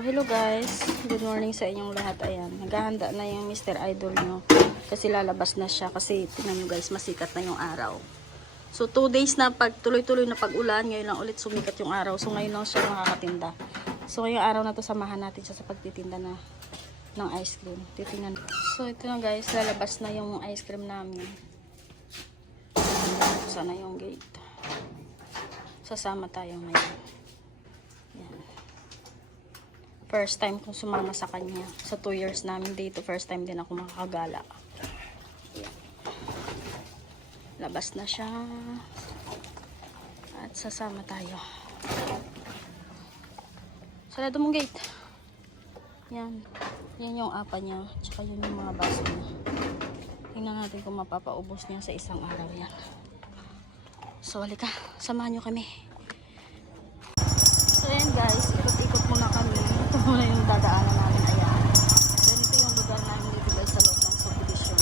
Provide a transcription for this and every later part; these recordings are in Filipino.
Hello guys. Good morning sa inyong lahat. Ayan, naghahanda na yung Mr. Idol nyo. Kasi lalabas na siya. Kasi tingnan nyo guys, masikat na yung araw. So 2 days na pag tuloy-tuloy na pag-ulan, ngayon lang ulit sumikat yung araw. So ngayon lang siya makakatinda. So ngayong araw na to samahan natin siya sa pagtitinda na ng ice cream. Titingnan. So ito na guys, lalabas na yung ice cream namin. Sana yung gate. Sasama tayo ngayon. Yan. First time kong sumama sa kanya. Sa 2 years namin dito, first time din ako makakagala. Yan. Labas na siya. At sasama tayo. Sarado mong gate. Yan. Yan yung apa niya. Tsaka yun yung mga baso niya. Tingnan natin kung mapapaubos niya sa isang araw yan. So, halika. Samahan nyo kami. So, ayan guys. Ikot-ikot muna kami. Ito muna yung dadaanan namin. Ayan. Ganito yung lugar namin dito guys sa loob ng subdivision.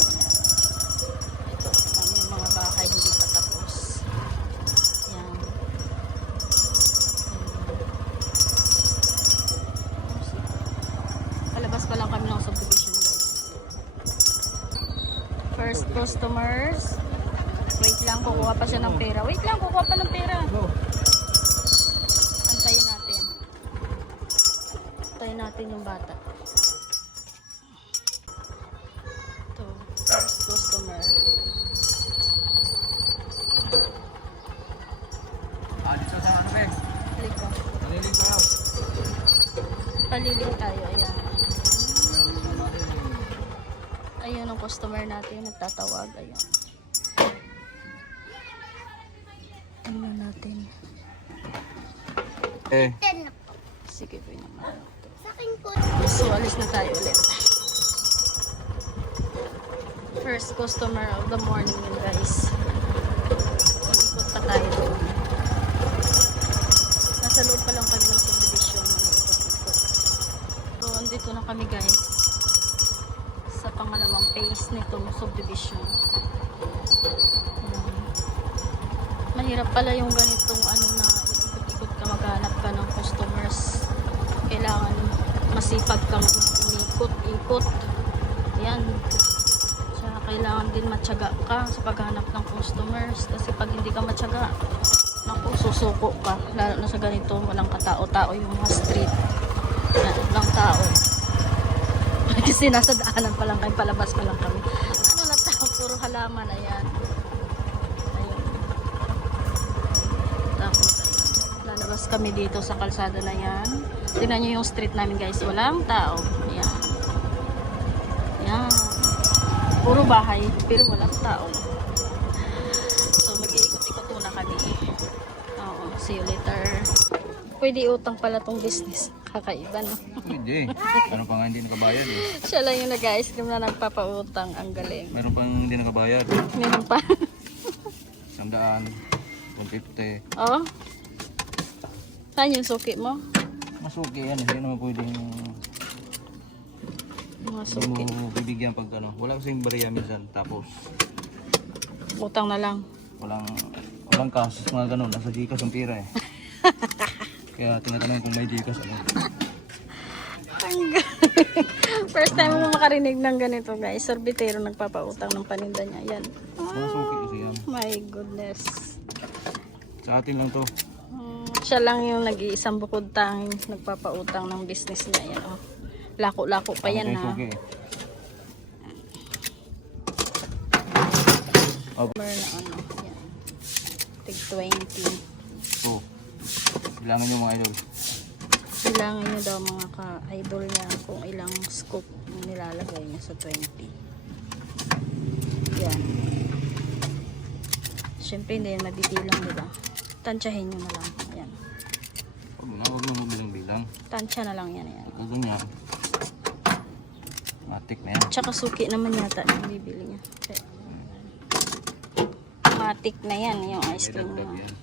Ito. Kami yung mga bahay hindi pa tapos. Ayan. Palabas pa lang kami ng subdivision guys. First customers. Wait lang, kukuha pa siya ng pera. Wait lang, kukuha pa ng pera. Antayin natin. Antayin natin yung bata. Ito, first customer. Dito sa ano eh? Halika. Paliling ko lang. Paliling tayo, ayan. Ayan ang customer natin, nagtatawag, ayan. Tingnan natin. Sige po naman. So, alis na tayo ulit. First customer of the morning yun guys. Ikot pa tayo doon. Nasa loob pa lang kami ng subdivision. Ikot-ikot. So, andito na kami guys. Sa pangalawang phase nitong subdivision. Mahirap pala yung ganitong ano na ikot-ikot ka, maghanap ka ng customers. Kailangan masipag kang umikot-ikot. Yan. Tsaka kailangan din matyaga ka sa paghanap ng customers. Kasi pag hindi ka matyaga, naku, susuko ka. Lalo na sa ganito, walang katao-tao yung mga street. Yan, walang tao. Kasi nasa daanan pa lang kayo, palabas pa lang kami. Ano na tao, puro halaman, ayan. Tapos ayun, lalabas kami dito sa kalsada na yan. Tingnan nyo yung street namin guys, walang tao. Ayan. Ayan. Puro bahay, pero walang tao. So mag-iikot-ikot muna kami. Oo, see you later. Pwede utang pala tong business. Kakaiba no? Pwede. Ano pa nga hindi nakabayad eh. Siya lang yung nag-ice cream na nagpapautang. Ang galing. Meron pang hindi nakabayad. Meron pa. 100, 150. Oo. Saan yung suki mo? Masuki yan. Hindi naman pwedeng Mga hindi suki. mo bibigyan pag ano. Wala kasing bariya minsan. Tapos Utang na lang. walang cash. Mga ganun. Nasa Gcash ang pira eh. Kaya tinatanong kung may Gcash ano. First time mo makarinig ng ganito guys. Sorbitero nagpapautang ng paninda niya. Yan. Masuki kasi yan. My goodness. Sa atin lang to. Siya lang yung nag-iisang bukod tanging nagpapautang ng business niya. Yan, oh. Lako-lako pa yan ha. Suki eh. Mer na ano. Yan. Tig 20. Oh. Kailangan nyo mga idol. Kailangan nyo daw mga ka-idol niya kung ilang scoop nilalagay niya sa 20. Yan. Siyempre hindi yan mabibilang, diba? Tansyahin nyo na lang. Ayan. Huwag mo magbilang-bilang. Tansya na lang yan. Ayan. Ito ganyan. Matik na yan. Tsaka suki naman yata yung bibili niya. Kaya, matik na yan yung ice cream May dagdag mo. yan.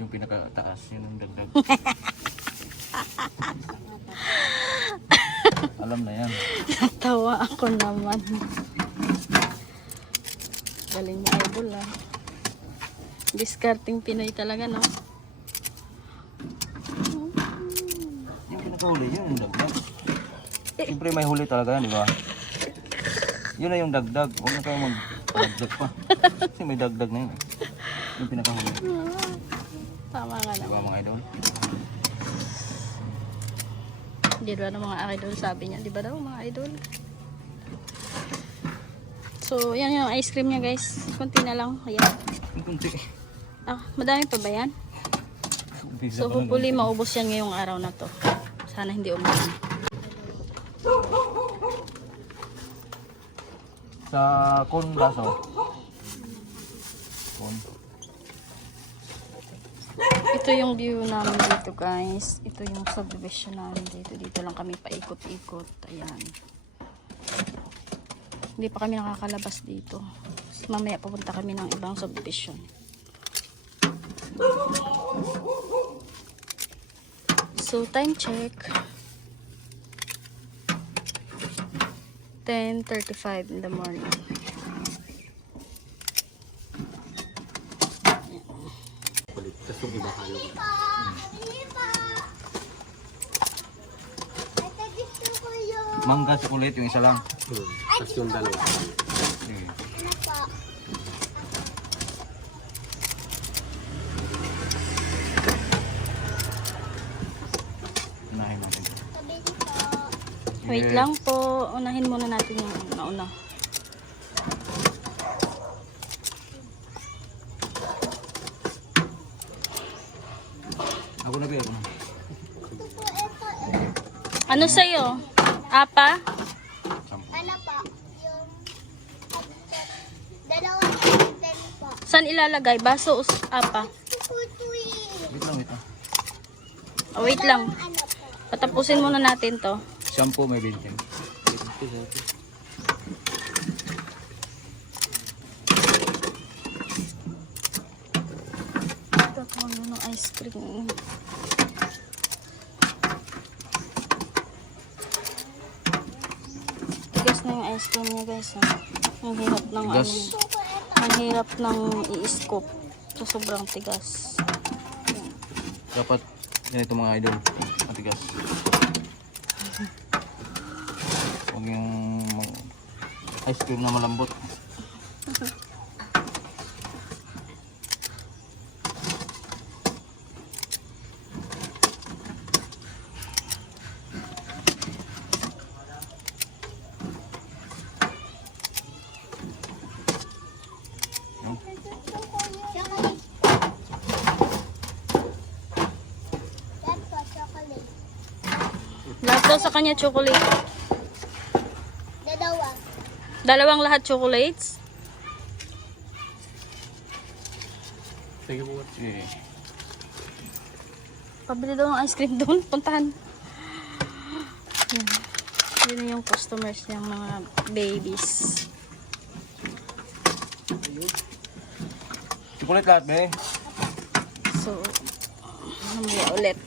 Yung pinakataas yun ang dagdag. Alam na yan. Natawa ako naman. Galing mo idol ah. Discarding Pinoy talaga no. Nakahuli, yun yung dagdag. Siyempre may huli talaga yan, di ba? Yun na yung dagdag. Huwag na kayo mag-dagdag pa. Kasi may dagdag na yun. Yung pinakahuli. Tama nga Di ba naman. mga idol? Di ba ng mga idol sabi niya? Di ba daw mga idol? So, yan yung ice cream niya guys. Kunti na lang. Ayan. Yung kunti. Ah, madami pa ba yan? Umpisa So, pa lang. hopefully maubos yan ngayong araw na to. Sana hindi umulan. Sa con baso. Con. Ito yung view namin dito guys. Ito yung subdivision namin dito. Dito lang kami paikot-ikot. Ayan. Hindi pa kami nakakalabas dito. Mamaya pupunta kami ng ibang subdivision. So time check. 10:35 in the morning. Mangga chocolate yung isa lang. Tapos yung dalawa. Sige. Unahin natin. Wait Yes. lang po. Unahin muna natin yung nauna. Ako na pero. Ano sa'yo? Apa? Ano po? Yung dalawa ten po. Saan ilalagay? Baso o apa? Tutuwi. Wait lang, wait lang. Oh, wait lang. Ano po? Patapusin muna natin to. Shampoo may bintin. Tatawag mo ng ice cream. Tigas na yung ice cream niya guys. Ha? Ang hirap ng Tigas. ang hirap ng i-scoop. So, sobrang tigas. Dapat ganito mga idol. Matigas. Huwag yung ice cream na malambot. Chocolate. Yan po, chocolate. Lahat daw sa kanya chocolate. Dalawa. Dalawang lahat chocolates. Sige po. Sige. Pabili daw ng ice cream doon. Puntahan. Yan. Yun yung customers niyang mga babies. Chocolate lahat, be. So, mamaya ulit.